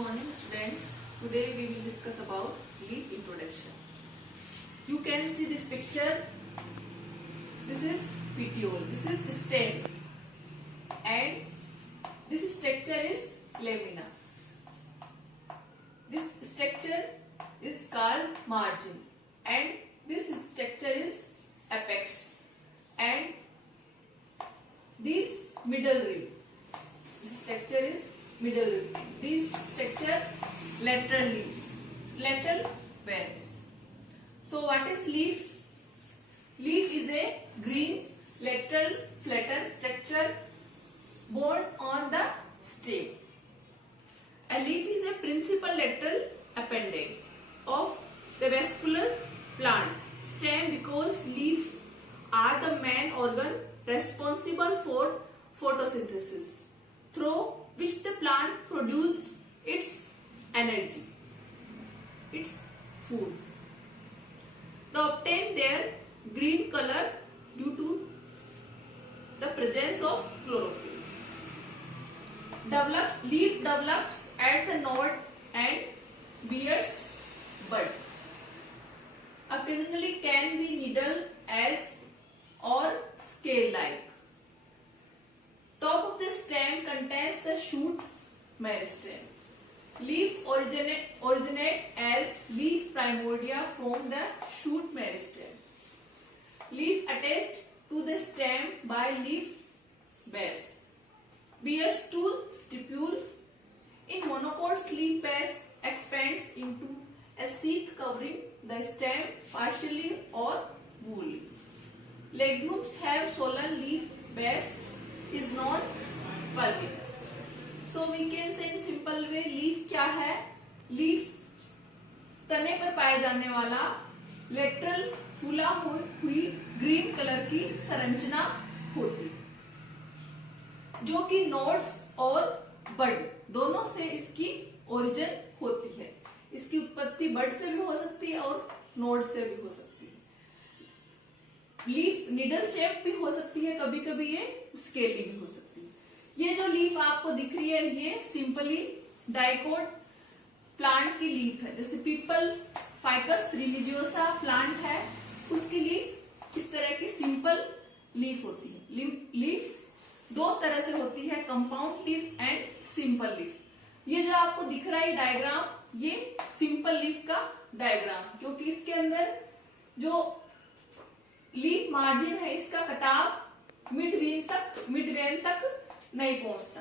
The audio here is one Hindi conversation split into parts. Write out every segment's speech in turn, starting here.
morning students. Today we will discuss about leaf introduction. You can see this picture. This is petiole, this is stem, and this structure is lamina. This structure is called margin, and this structure is apex, and this middle rib. This structure is middle rib. This structure lateral leaves, lateral veins. So what is leaf? Leaf is a green lateral flattened structure borne on the stem. A leaf is a principal lateral appendage of the vascular plants stem because leaf are the main organ responsible for photosynthesis, through which the plant produced its energy, its food. They obtain their green color due to the presence of chlorophyll. Leaf develops at the node and bears bud. Occasionally can be needle as or scale-like. Top of the stem contains the shoot meristem. Leaf originate as leaf primordia from the shoot meristem. Leaf attached to the stem by leaf base. Bears two stipules. In monocots, leaf base expands into a sheath covering the stem partially or wholly. Legumes have swollen leaf base is not pulvinous. So we can say in simple way leaf क्या है? Leaf तने पर पाए जाने वाला लेटरल फूला हुई ग्रीन कलर की संरचना होती, जो कि नोड्स और बड दोनों से इसकी ओरिजिन होती है. इसकी उत्पत्ति बड से भी हो सकती है और नोड से भी हो सकती है. लीफ निडल शेप भी हो सकती है, कभी कभी ये स्केली भी हो सकती है. ये जो लीफ आपको दिख रही है ये सिंपली डाइकोट प्लांट की लीफ है. जैसे पीपल फाइकस रिलीजियोसा प्लांट है, उसकी लीफ इस तरह की सिंपल लीफ होती है. लीफ दो तरह से होती है, compound leaf and simple leaf. ये जो आपको दिख रहा है डायग्राम, ये सिंपल लीफ का डायग्राम, क्योंकि इसके अंदर जो लीफ मार्जिन है इसका कटाव मिड वेन तक नहीं पहुंचता,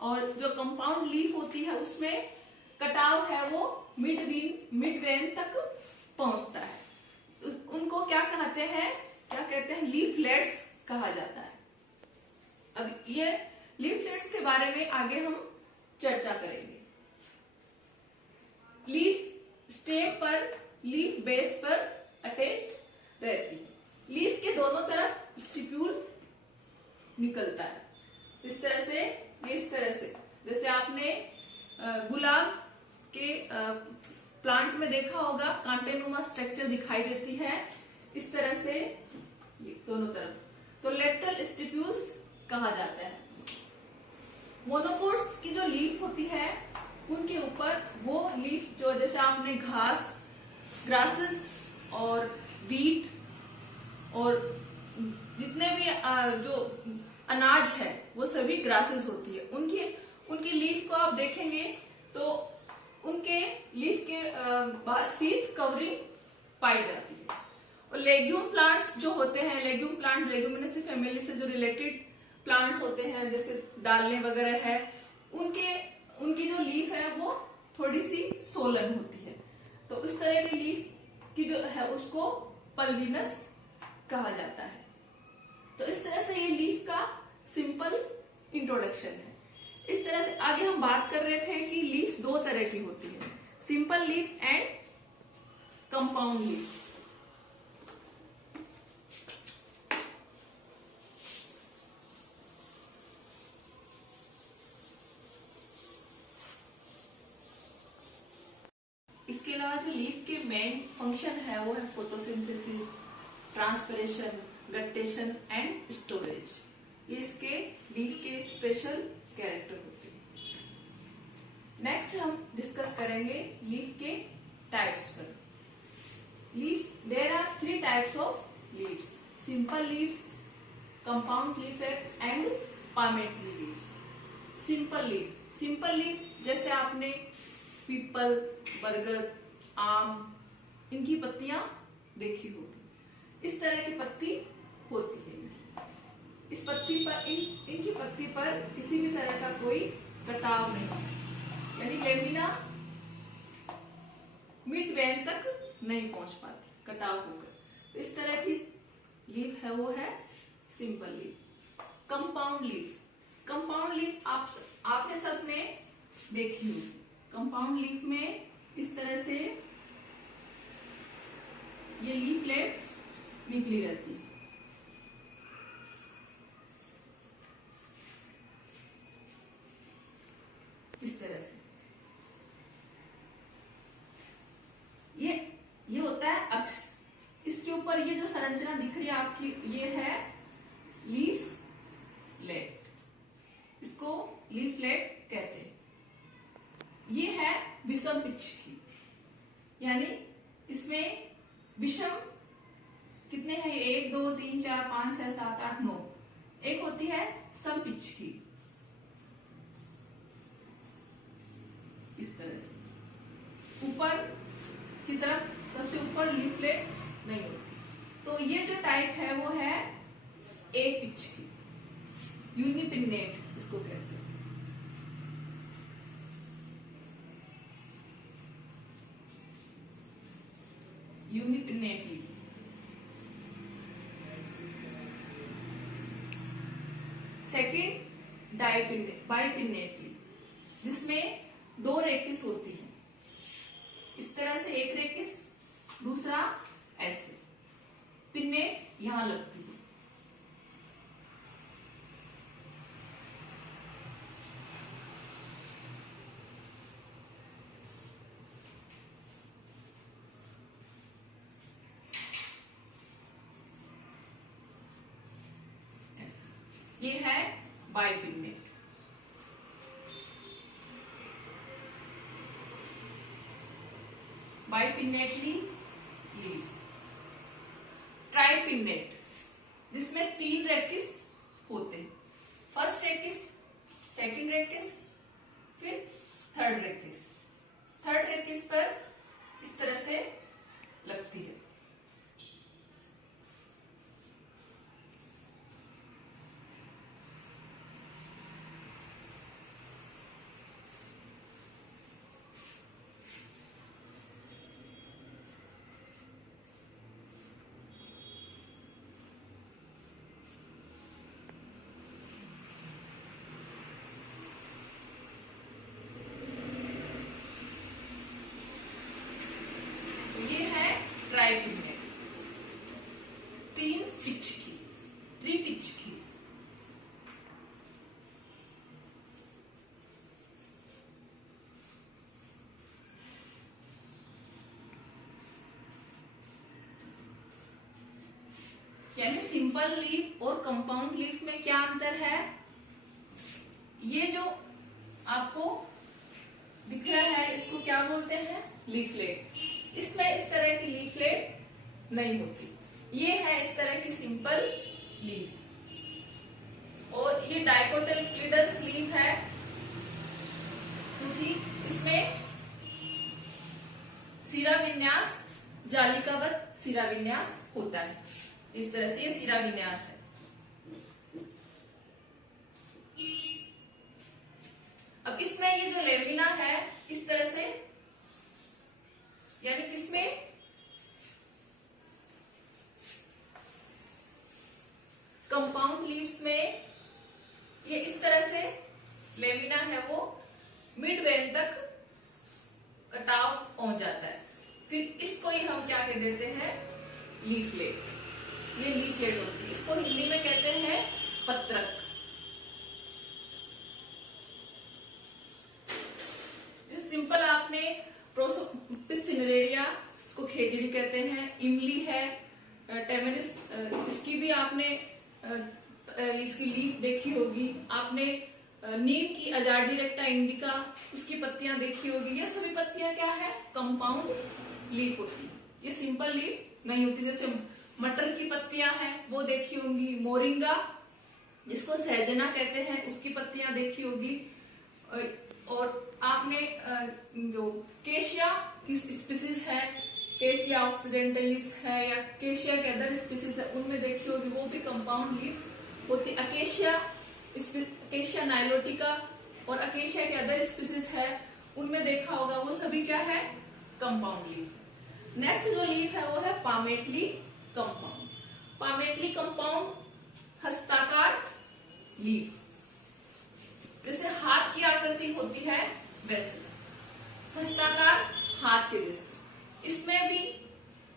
और जो कंपाउंड लीफ होती है उसमें कटाव है वो मिड वेन तक पहुंचता है. उनको क्या कहते हैं? लीफलेट्स कहा जाता है. अब ये लीफलेट्स के बारे में आगे हम चर्चा करेंगे. लीफ स्टेम पर लीफ बेस पर अटैच्ड रहती है. लीफ के दोनों तरफ स्टिप्यूल निकलता है. इस तरह से, ये इस तरह से, जैसे आपने गुलाब के प्लांट में देखा होगा कांटेनुमा स्ट्रक्चर दिखाई देती है इस तरह से दोनों तरफ, तो लेटरल स्टिप्यूल्स कहा जाता है. मोनोकोट्स की जो लीफ होती है उनके ऊपर वो लीफ जो, जैसे आपने ग्रासेस और वीट और जितने भी जो अनाज है वो सभी ग्रासेस होती है. उनकी लीफ को आप देखेंगे तो उनके लीफ के शीथ कवरिंग पाई जाती है. और लेग्यूम प्लांट्स जो होते हैं, लेग्यूमिनेसी फैमिली से जो रिलेटेड प्लांट्स होते हैं, जैसे दालें वगैरह है, उनकी जो लीफ है वो थोड़ी सी सोलन होती है. तो इस तरह की लीफ की जो है उसको पल्विनस कहा जाता है. तो इस तरह से ये लीफ का सिंपल इंट्रोडक्शन है. इस तरह से आगे हम बात कर रहे थे कि लीफ दो तरह की होती है, simple leaf and compound leaf. इसके अलावा जो लीफ के मेन फंक्शन है वो है फोटोसिंथेसिस, ट्रांसपिरेशन, गट्टेशन एंड स्टोरेज. ये इसके लीफ के स्पेशल कैरेक्टर होते हैं. नेक्स्ट हम हम डिस्कस करेंगे लीफ के टाइप्स पर। Leaves, there are 3 types of leaves, simple leaves, compound leaf and पार्मेंटरी लीव्स। सिंपल लीफ जैसे आपने पीपल, बरगद, आम, इनकी पत्तियां देखी होगी। इस तरह की पत्ती होती है इनकी। इस पत्ती पर इनकी पत्ती पर किसी भी तरह का कोई कटाव नहीं, यानी लेमिना मिड वेन तक नहीं पहुंच पाती कटाव होकर। तो इस तरह की लीफ है वो है सिंपल लीफ। कंपाउंड लीफ आपने सबने देखी होगी। कंपाउंड लीफ में इस तरह से ये लीफलेट निकली रहती है। इस तरह से ये होता है अक्ष। इसके ऊपर ये जो संरचना दिख रही है आपकी, ये है लीफलेट। इसको लीफलेट कहते हैं। ये है विषम पिच की, यानी इसमें विषम कितने हैं? 1 2 3 4 5 6 7 8 9। एक होती है सम पिच की, इस तरह से ऊपर की तरफ सबसे ऊपर लीफलेट नहीं होती। तो ये जो टाइप है वो है ए पिच की, यूनिपिन्नेट इसको कहते हैं। यूनिपिन्नेट लीफ। सेकेंड बाइपिन्नेट लीफ, जिसमें 2 रेकिस होती है। इस तरह से एक रेकिस, दूसरा ऐसे पिन्नेट यहां लगती है। ऐसे ये है बाइपिन्नेट। बाइपिन्नेटली लीव्स। ट्राइपिन्नेट, जिसमें 3 रेकिस होते हैं। फर्स्ट रेकिस, सेकंड रेकिस, फिर थर्ड रेकिस। थर्ड रेकिस पर इस तरह से लगती है। ट्राइपिन्नेट, 3 पिच की, 3 पिच की। यानी सिंपल लीफ और कंपाउंड लीफ में क्या अंतर है? ये जो आपको दिख रहा है इसको क्या बोलते हैं? लीफलेट। इसमें इस तरह की लीफलेट नहीं होती। ये है इस तरह की सिंपल लीफ। और ये डाइकोटिलेडन्स लीफ है, क्योंकि इसमें सिरा विन्यास, जालिकावत सिरा विन्यास होता है। इस तरह से ये सिरा विन्यास है। अब इसमें ये जो लेमिना है इस तरह से, यानी किसमें? कंपाउंड लीव्स में ये इस तरह से लेमिना है वो मिड वेन तक कटाव पहुंच जाता है। फिर इसको ही हम क्या कह देते हैं? लीफलेट। ये लीफलेट होती है। इसको हिंदी में कहते हैं पत्रक। जो सिंपल आपने प्रोसोपिस सिनेरेरिया, इसको खेजड़ी कहते हैं, इमली है, टेमेरिस, इसकी भी आपने इसकी लीफ देखी होगी। आपने नीम की अजाडिरेक्टा इंडिका उसकी पत्तियां देखी होगी। ये सभी पत्तियां क्या है, कंपाउंड लीफ होती है। ये सिंपल लीफ नहीं होती। जैसे मटर की पत्तियां हैं वो देखी होंगी, मोरिंगा जिसको सहजना कहते हैं उसकी पत्तियां देखी होगी। और आपने जो केशिया की स्पीसीज है, केशिया ऑक्सीडेंटलिस है या केशिया के अदर स्पीसीज है, उनमें देखी होगी, वो भी कंपाउंड लीफ होती। अकेशिया नाइलोटिका और अकेशिया के अदर स्पीसीज है, उनमें देखा होगा, वो सभी क्या है, कंपाउंड लीफ। नेक्स्ट जो लीफ है वो है palmately compound. Palmately compound हस्ताकार leaf, जैसे हाथ की आकृति होती है वैसे हस्ताकार हाथ के जैसे। इसमें भी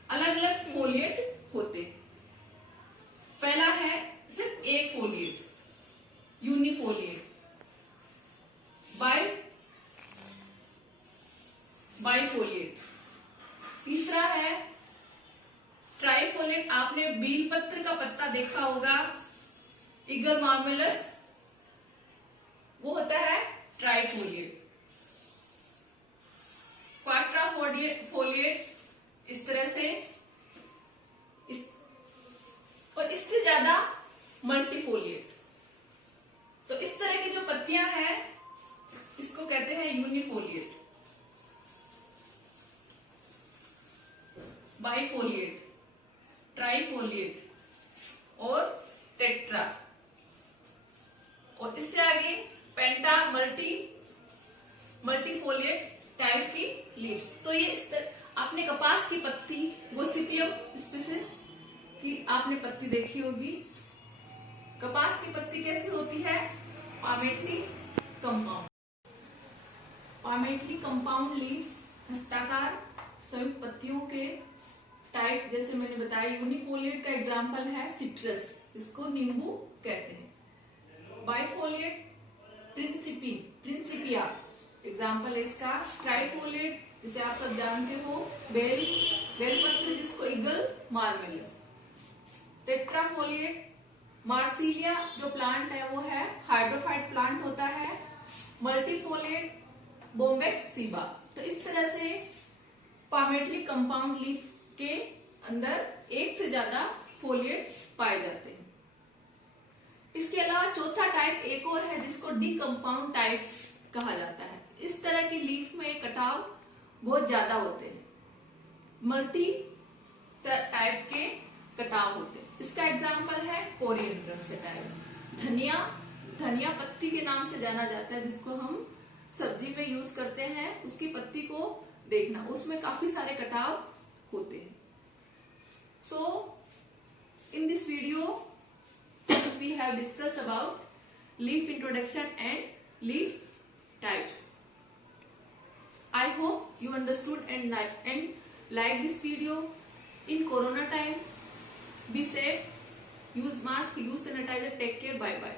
अलग अलग फोलिएट होते। पहला है सिर्फ एक फोलिएट, यूनिफोलिएट। बाइफोलिएट। तीसरा है ट्राइफोलिएट। आपने बील पत्र का पत्ता देखा होगा, इगर मार्मेलस, वो होता है ट्राइफोलिएट। क्वाड्राफोलिएट इस तरह से, और इससे ज्यादा मल्टीफोलिएट। तो इस तरह की जो पत्तियां हैं इसको कहते हैं यूनिफोलिएट। बाइफोलिएट, ट्राइफोलिएट और टेट्रा। और इससे आगे पेंटा, मल्टीफोलिएट टाइप की लीव्स। तो ये इस तरह आपने कपास की पत्ती, गोसिपियम स्पीसीज की आपने पत्ती देखी होगी। कपास की पत्ती कैसी होती है, palmately compound. Palmately compound leaf हस्ताकार संयुक्त पत्तियों के टाइप, जैसे मैंने बताया। यूनिफोलिएट का एग्जाम्पल है सिट्रस, इसको नींबू कहते हैं। बाइफोलिएट प्रिंसिपिया एग्जाम्पल है इसका। ट्राइफोलिएट जिसे आप सब जानते हो, बेल पत्र जिसको ईगल मार्मेलस। टेट्राफोलिएट मार्सिलिया जो प्लांट है वो है हाइड्रोफाइट प्लांट होता है। मल्टीफोलिएट बोम्बेक्स सीबा। तो इस तरह से पामेटली कंपाउंड लीफ के अंदर एक से ज्यादा फोलिएट पाए जाते हैं। इसके अलावा चौथा टाइप एक और है जिसको डी कंपाउंड टाइप कहा जाता है। इस तरह की लीफ में कटाव बहुत ज्यादा होते हैं, मल्टी टाइप के कटाव होते हैं। इसका एग्जाम्पल है कोरिएंडर से टाइप। धनिया पत्ती के नाम से जाना जाता है, जिसको हम सब्जी में यूज करते हैं। उसकी पत्ती को देखना, उसमें काफी सारे कटाव होते हैं। So in this video we have discussed about leaf introduction and leaf types. I hope you understood and like this video. In corona time, be safe, use mask, use sanitizer, take care, bye bye.